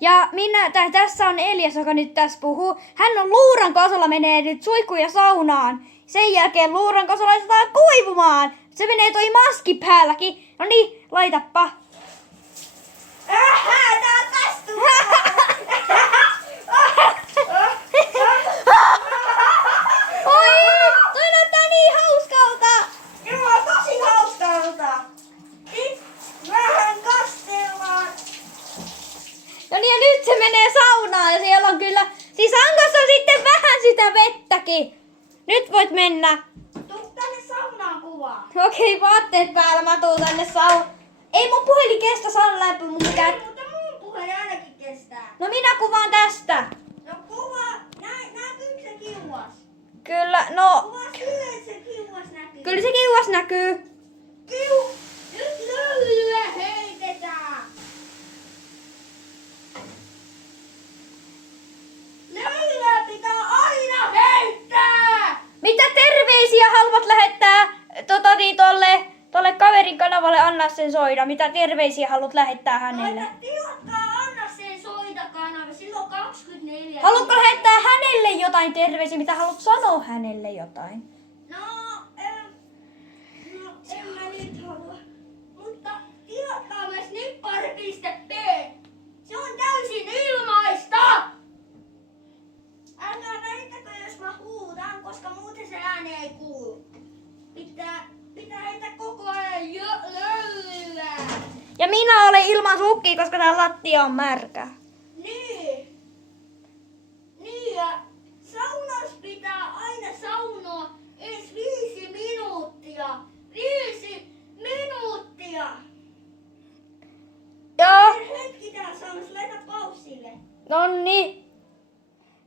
Ja tässä on Elias, joka nyt tässä puhuu. Hän on luuran kosolla, menee nyt suihkuun ja saunaan. Sen jälkeen luuran kosolla laitetaan kuivumaan. Se menee toi maski päälläkin. No niin, laitappa. Tää on kastuvaa. Oi, toi näyttää niin hauskalta. Joo, tosi hauskalta. Vähän kastellaan. No niin, ja nyt se menee saunaan ja siellä on kyllä... Siis Ankossa on sitten vähän sitä vettäkin. Nyt voit mennä. Tuu tänne saunaan kuvaan. Okei, vaatteet päällä, mä tuun tänne Ei mun puhelin kestä sauna läpi, mun pitää... Ei, mutta mun puhelin ainakin kestää. No minä kuvaan tästä. No kuvaa, näkyykö se kiuas? Kyllä, no... Kuvaa silleen, että se kiuas näkyy. Kyllä se kiuas näkyy. Nyt löylyä heitetään. Löylyä pitää aina heittää. Mitä terveisiä haluat lähettää tolle kaverin kanavalle, anna sen soida. Mitä terveisiä haluat lähettää hänelle? Laita tilatkaa, anna sen soitakanava. Silloin 24. Haluatko lähettää hänelle jotain terveisiä? Mitä haluat sanoa hänelle jotain? No, en mä nyt halua. Mutta tilatkaa myös nippari.p. Se on täysin ilmaista. Älkää välittäkö, jos mä huudan, koska muuten se ääni ei kuulu. Pitää heittää koko ajan löylyä. Ja minä olen ilman sukkia, koska tää lattia on märkä. Niin ja saunas pitää aina saunoa edes 5 minuuttia. 5 minuuttia. Joo, Hetki tää saunassa, laita paussille. nonni.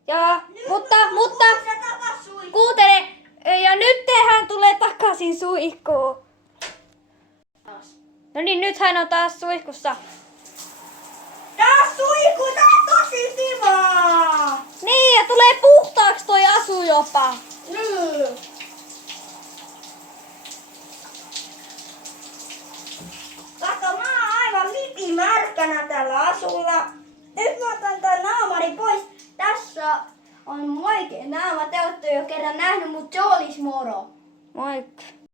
Ja, mutta, Sä takas suihkuun. kuuntele. Ja nyt hän tulee takaisin suihkuun. No niin, nyt hän on taas suihkussa. Tää suihku, tää on tosi kivaa. Niin, ja tulee puhtaaksi toi asu jopa. Niin. Kato, mä oon aivan lipimärkänä tällä asulla. Nyt mä otan tän naamari pois. Tässä on moike naama. Te ootte jo kerran nähnyt, mut se olis moro. Moikka.